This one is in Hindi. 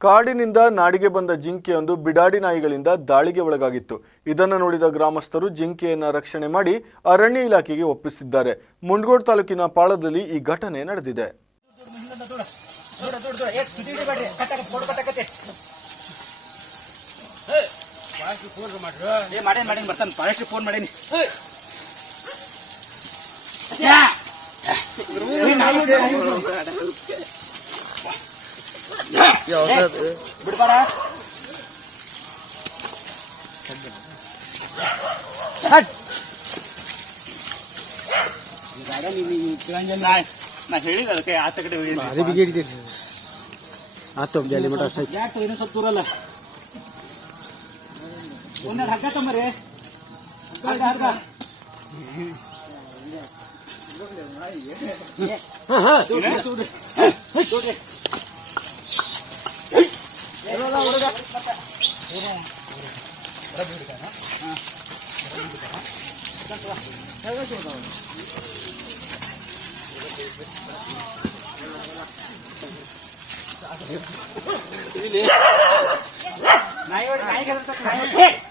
ಕಾಡಿನಿಂದ ನಾಡಿಗೆ ಬಂದ ಜಿಂಕೆಯೊಂದು ಬಿಡಾಡಿ ನಾಯಿಗಳಿಂದ ದಾಳಿಗೆ ಒಳಗಾಗಿತ್ತು ಇದನ್ನು ನೋಡಿದ ಗ್ರಾಮಸ್ಥರು ಜಿಂಕೆಯನ್ನ ರಕ್ಷಣೆ ಮಾಡಿ ಅರಣ್ಯ ಇಲಾಖೆಗೆ ಒಪ್ಪಿಸಿದ್ದಾರೆ ಮುಂಡಗೋಡ್ ತಾಲೂಕಿನ ಪಾಳದಲ್ಲಿ ಈ ಘಟನೆ ನಡೆದಿದೆ Ya Ustaz. Berpara. Hei. भारी बिघेड देत आता गेले मोठा सब तुराला कोणा हक्का समोर रे हक्का हक्का हा हा। नाही नाही